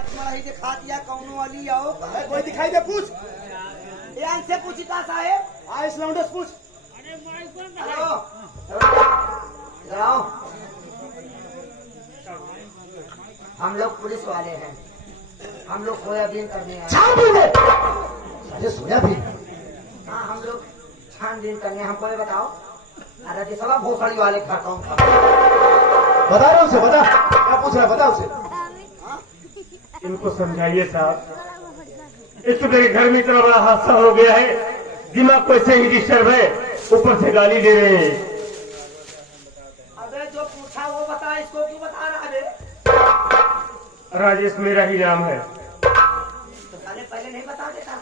दिखा दिया कौनो वाली आओ कोई दिखाई दे पूछ। यान से पूछी का साहेब हाँ इस लौंडे से पूछ। हेलो जाओ हम लोग पुलिस वाले हैं, हम लोग सोयाबीन करने आए। अरे सोयाबीन? हाँ हम लोग छानबीन करने, हमको ये बताओ अरे जी सब भोसड़ी वाले घर कौन था? बता रहा उसे, बता क्या पूछ रहा है, बता उसे। इनको समझाइए साहब, एक तो मेरे घर में इतना बड़ा हादसा हो गया है, दिमाग को ऐसे ही डिस्टर्ब है, ऊपर से गाली दे रहे हैं। अबे जो पूछा वो बता, इसको क्यों बता रहा है? राजेश मेरा ही नाम है। तो साले पहले नहीं बता देता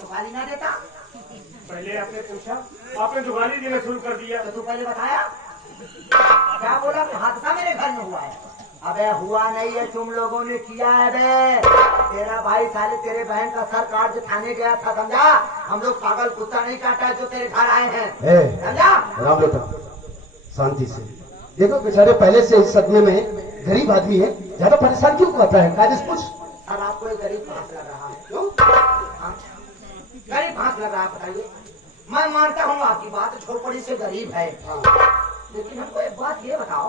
तो गाली ना देता। पहले आपने पूछा, आपने तो गाली देना शुरू कर दिया। तो तू पहले बताया क्या बोला? हादसा मेरे घर में हुआ है। अबे हुआ नहीं है, तुम लोगों ने किया है बे। तेरा भाई साले तेरे बहन का सर काट के थाने गया था, समझा? हम लोग पागल कुत्ता नहीं काटा जो तेरे घर आए हैं, समझा? राम बेटा शांति से देखो, बेचारे पहले से इस सदमे में, गरीब आदमी है, ज्यादा परेशान क्यों करता है? कायदे से पूछ। अब आपको एक गरीब घास लग रहा है, क्यों गरीब घास लग रहा है? बताइए। मैं मानता हूँ आपकी बात, झोपड़ी से गरीब है, लेकिन हमको एक बात ये बताओ,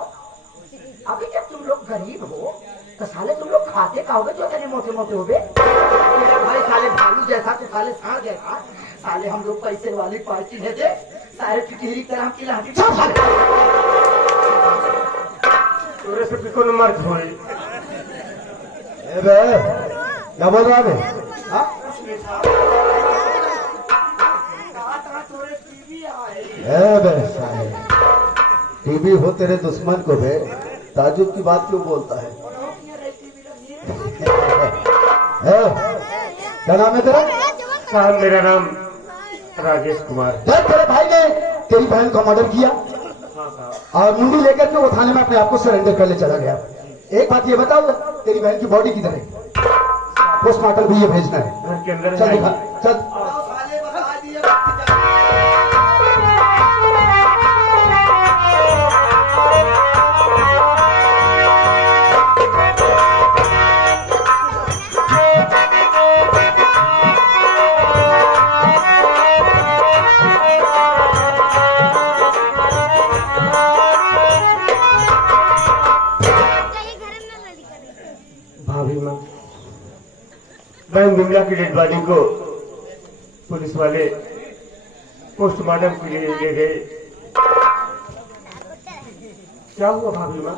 अभी जब तुम लोग गरीब हो तो साले तुम लोग खाते का होगे जो इतने मोटे मोटे होगे? मेरा भाई साले भालू जैसा तो साले सांड जैसा, साले हम लोग पैसे वाली पार्टी है जे, सारे टिटहरी तरह की लाठी तोरे से किसको नंबर छोड़ी? क्या बोल रहा है? टीवी हो तेरे दुश्मन को बे, ताजुब की बात क्यों बोलता है? क्या नाम है तेरा? साहब मेरा नाम राजेश कुमार। तेरे भाई ने तेरी बहन का मर्डर किया हाँ साहब। और मुंडी लेकर के वो थाने में अपने आप को सरेंडर करने चला गया। एक बात ये बताओ, तेरी बहन की बॉडी किधर है? पोस्टमार्टम भी ये भेजना है। घर के अंदर चल दिखा, चल। भाभी माँ, बहन बिमला की डेड बॉडी को पुलिस वाले पोस्टमार्टम के लिए ले गए। क्या हुआ भाभी माँ?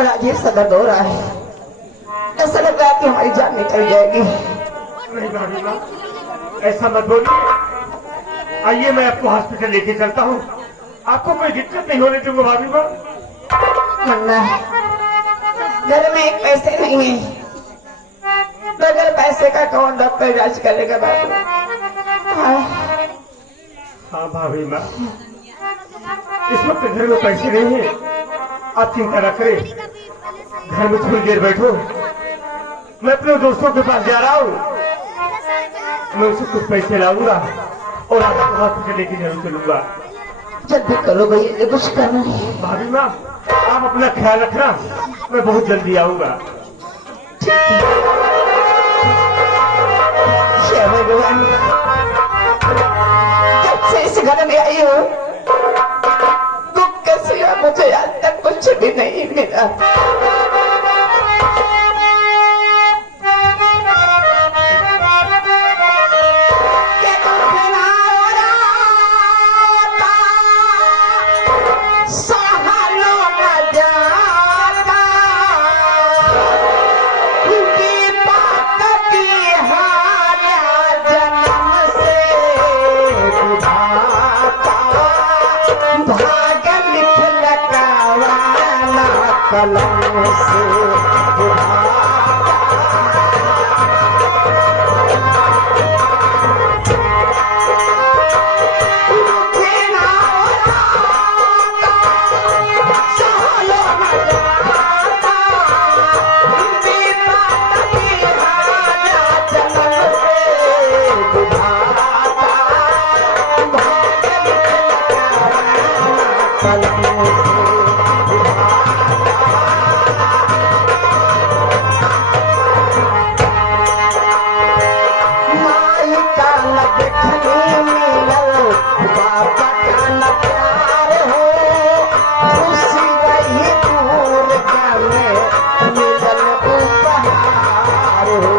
राजेश सा दर्द हो रहा है, ऐसा लग रहा है कि हमारी जान निकल जाएगी। नहीं भाभी माँ, ऐसा मत बोलिए। आइए मैं आपको हॉस्पिटल लेके चलता हूँ, आपको कोई दिक्कत नहीं होने दूंगा भाभी माँ। मन्ना, घर में एक पैसे नहीं है, बगैर पैसे का कौन डॉक्टर इलाज करेगा बाबू? हाँ भाभी माँ, इस वक्त घर में पैसे नहीं है, आप चिंता न करें, घर में थोड़ी देर बैठो, मैं अपने दोस्तों के पास जा रहा हूँ, मैं उसे कुछ पैसे लाऊंगा और आपको हॉस्पिटल लेके जरूर चलूंगा। जल्दी करो भैया, कुछ करना है। भाभी माँ, आप अपना ख्याल रखना, मैं बहुत जल्दी आऊंगा। भगवान, जब से इस घर में आई हो दुख के सिवा मुझे आज तक कुछ भी नहीं मिला। कलम से कलमों से माई का न देखने मिलल बाबा का न प्यार हो खुशी रही दूर जाने मिलल उपहार हो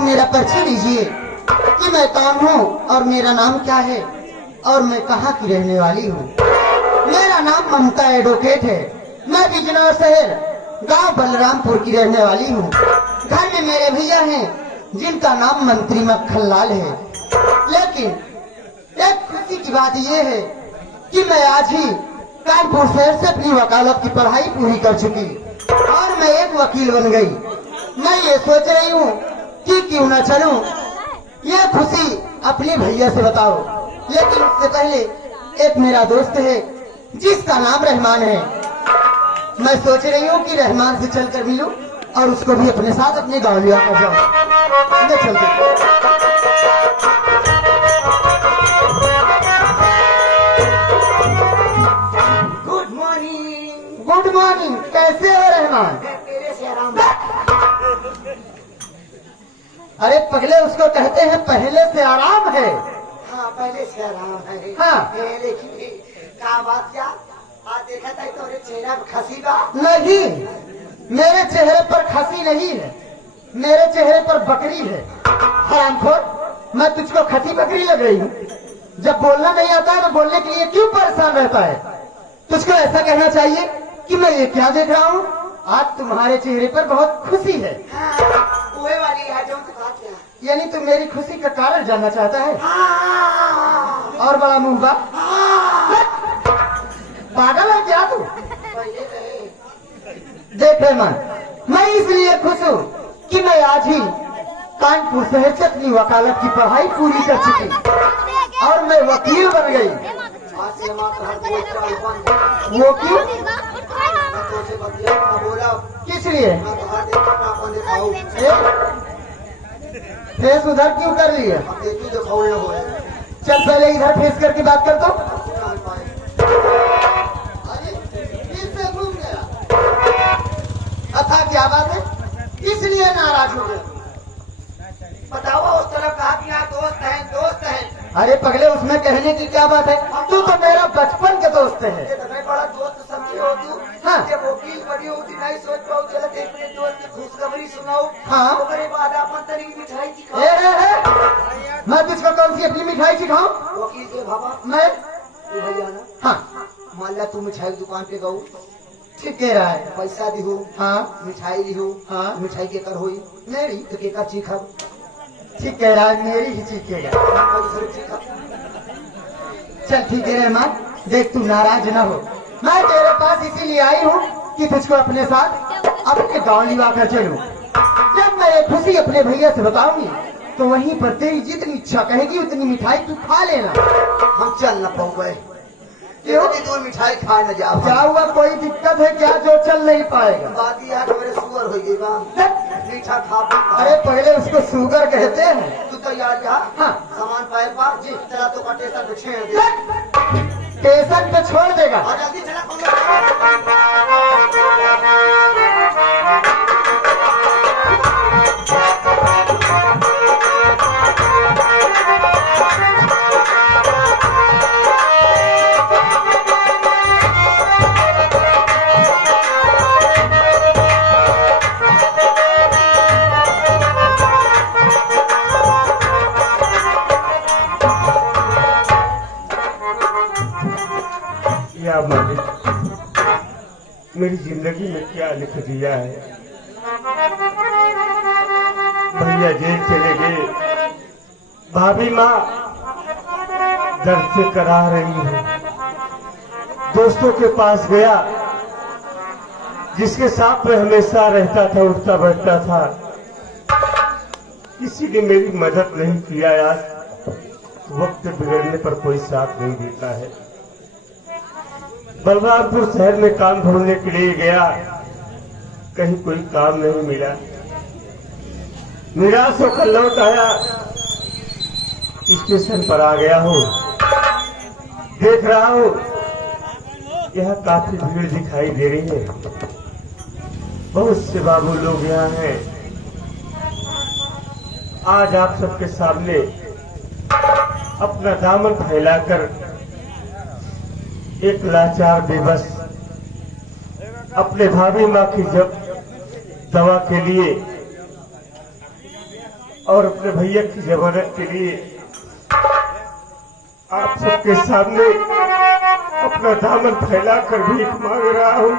मेरा परिचय दीजिए कि मैं कौन हूँ और मेरा नाम क्या है और मैं कहाँ की रहने वाली हूँ। मेरा नाम ममता एडवोकेट है। मैं बिजनौर शहर गांव बलरामपुर की रहने वाली हूँ। घर में मेरे भैया हैं जिनका नाम मंत्री मक्खनलाल है। लेकिन एक खुशी की बात यह है कि मैं आज ही कानपुर शहर से अपनी वकालत की पढ़ाई पूरी कर चुकी और मैं एक वकील बन गई। मैं ये सोच रही हूँ कि क्यों न चलूं, यह खुशी अपने भैया से बताओ। लेकिन उससे पहले एक मेरा दोस्त है जिसका नाम रहमान है। मैं सोच रही हूँ कि रहमान से चलकर मिलूं और उसको भी अपने साथ अपने गाँव लिया कर जाऊं। मैं चलती। Good morning. Good morning. कैसे हो रहमान? मेरे से आराम। अरे पगले, उसको कहते हैं पहले से आराम है। हाँ, पहले से आराम है। हाँ। लेकिन क्या बात क्या आज देखा था तुम्हारे चेहरा पर खसी बा? नहीं, मेरे चेहरे पर खसी नहीं है, मेरे चेहरे पर बकरी है। हरामखोर, मैं तुझको खसी बकरी लग रही हूँ? जब बोलना नहीं आता है तो बोलने के लिए क्यों परेशान रहता है? तुझको ऐसा कहना चाहिए कि मैं ये क्या देख रहा हूँ, आज तुम्हारे चेहरे पर बहुत खुशी है। हाँ, वही वाली है जो तो बात क्या? यानी तू मेरी खुशी का कारण जानना चाहता है? हाँ, और बड़ा मुंह बा, हाँ। पागल है क्या तू? पहले रहे। देख रहमान, मैं इसलिए खुश हूँ कि मैं आज ही कानपुर शहर से अपनी वकालत की पढ़ाई पूरी कर चुकी और मैं वकील बन गई। आज से हमारा हर कोई चाल बंद। वो क्यों? मैं तो से बतिया ना बोला। किस लिए? मैं तो हर दिन अपना अपन दिखाऊं। फेस उधर क्यों कर लिए? अब देखी तो खौल न हो। चल पहले इधर फेस करके बात कर दो। जान पाए। अरे फिर से घूम गया। अथा क्या बात है? किस लिए नाराज हो गए? बताओ उस तरफ कहा कि यहाँ दोस्त है, दोस्त है। अरे पगले, उसमें कहने की क्या बात है? तू तो मेरा बचपन के दोस्त है। ये तो मैं बड़ा दोस्त समझी हो तू। हाँ। जब वकील बनी होती नहीं सोच पाऊ चला देख मेरे दोस्त की खुशखबरी सुनाओ। हाँ। उसके बाद अपन तरी की मिठाई ए, दिखाओ। मैं तुझको कौन सी अपनी मिठाई सिखाऊं? वकील के बाबा मैं? तू भैया ना हाँ, मान ला तू मिठाई की दुकान पे गऊ, ठीक कह रहा है। पैसा दिहो, हाँ मिठाई दिहो। हाँ। मिठाई के कर होई मेरी? तो के कर चीखब। ठीक कह रहा है, मेरी ही चीखेगा। चल ठीक है रहमान, देख तू नाराज न हो। मैं तेरे पास इसीलिए आई हूँ कि तुझको अपने साथ अपने गाँव लिवा कर चलूं। जब मैं ये खुशी अपने भैया से बताऊंगी तो वहीं पर तेरी जितनी इच्छा कहेगी उतनी मिठाई तू खा लेना। हम चल न पाऊ गए। क्यों? तू मिठाई खाए न जाओ। क्या हुआ, कोई दिक्कत है क्या जो चल नहीं पाएगा? बात यह है कि मेरे सुअर हो गई बा। मीठा खा पी। अरे पहले उसको शुगर कहते हैं। तू तैयार जा। हाँ। सामान पाए पा जी चला तो कटे सब छेड़ दे। स्टेशन पे छोड़ देगा। और जल्दी चला कौन या मालिक, मेरी जिंदगी में क्या लिख दिया है। भैया जेल चले गए, भाभी माँ दर्द से करा रही है। दोस्तों के पास गया, जिसके साथ में हमेशा रहता था, उठता बैठता था, किसी ने मेरी मदद नहीं किया। यार, वक्त बिगड़ने पर कोई साथ नहीं देता है। बलरामपुर शहर में काम ढूंढने के लिए गया, कहीं कोई काम नहीं मिला। निराश होकर लौट आया, स्टेशन पर आ गया हूँ। देख रहा हूँ यहाँ काफी भीड़ दिखाई दे रही है। बहुत से बाबू लोग यहाँ हैं। आज आप सबके सामने अपना दामन फैलाकर एक लाचार बेबस अपने भाभी माँ की जब दवा के लिए और अपने भैया की जमानत के लिए आप सबके सामने अपना दामन फैलाकर भीख मांग रहा हूँ।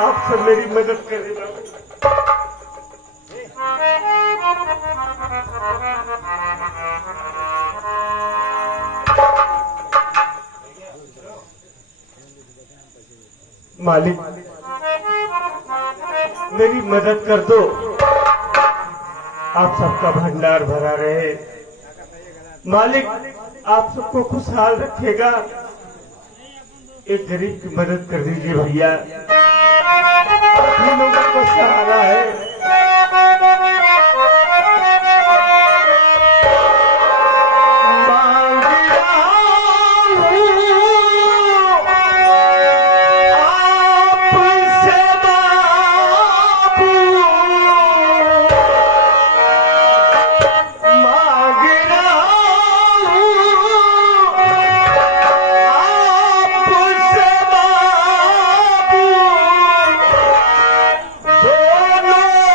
आप सब मेरी मदद करें। मालिक, मेरी मदद कर दो। आप सबका भंडार भरा रहे। मालिक, आप सबको खुशहाल रखेगा। एक गरीब की मदद कर दीजिए भैया। आप ही लोगों को सहारा है। दोनों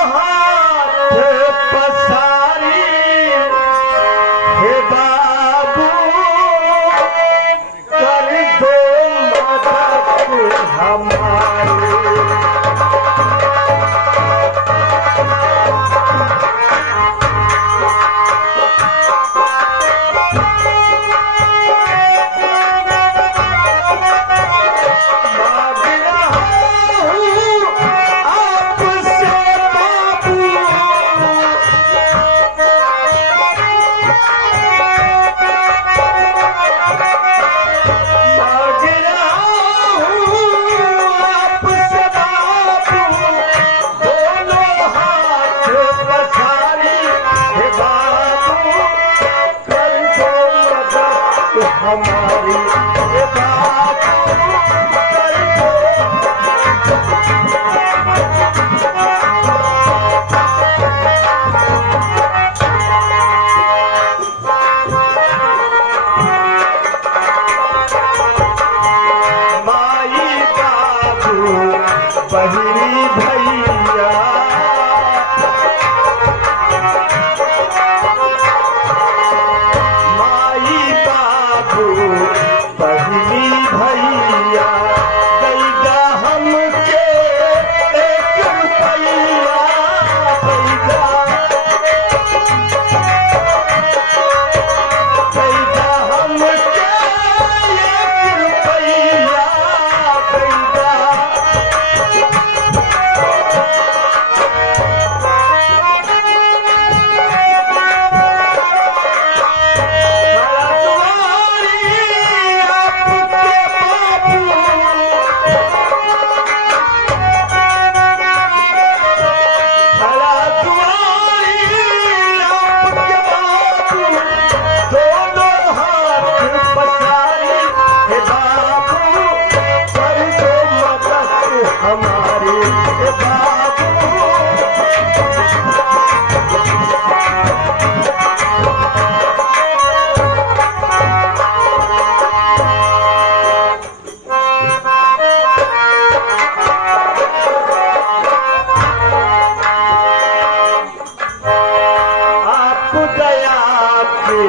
के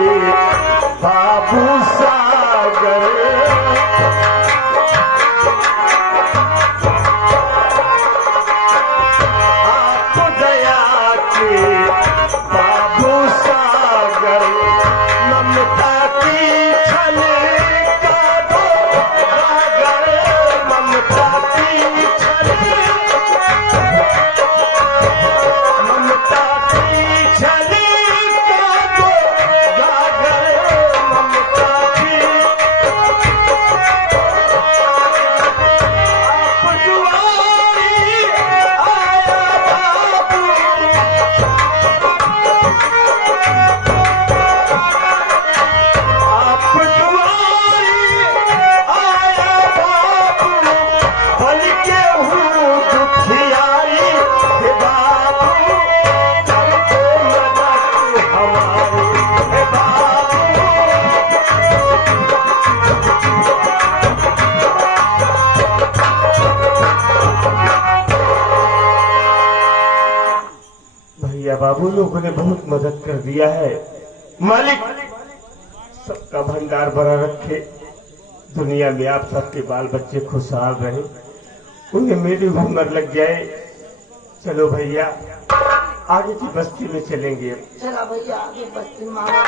बाबू सागर आप दया के बाबू सागर ममता की छल का दो सागर ममता की छल ममता की छल का दो सागर ममता की आप दुआरी आया बाबू आप दुआरी आया बाबू बन के हूँ दुखियारी हे बाबू कर दो मदद हमारी हे बाबू भैया बाबू लोगों ने बहुत मदद कर दिया है। मालिक सबका भंडार भरा रखे, दुनिया में आप सबके बाल बच्चे खुशहाल रहे, उन्हें मेरी उम्र लग जाए। चलो भैया आगे की बस्ती में चलेंगे। चला भैया आगे बस्ती मामा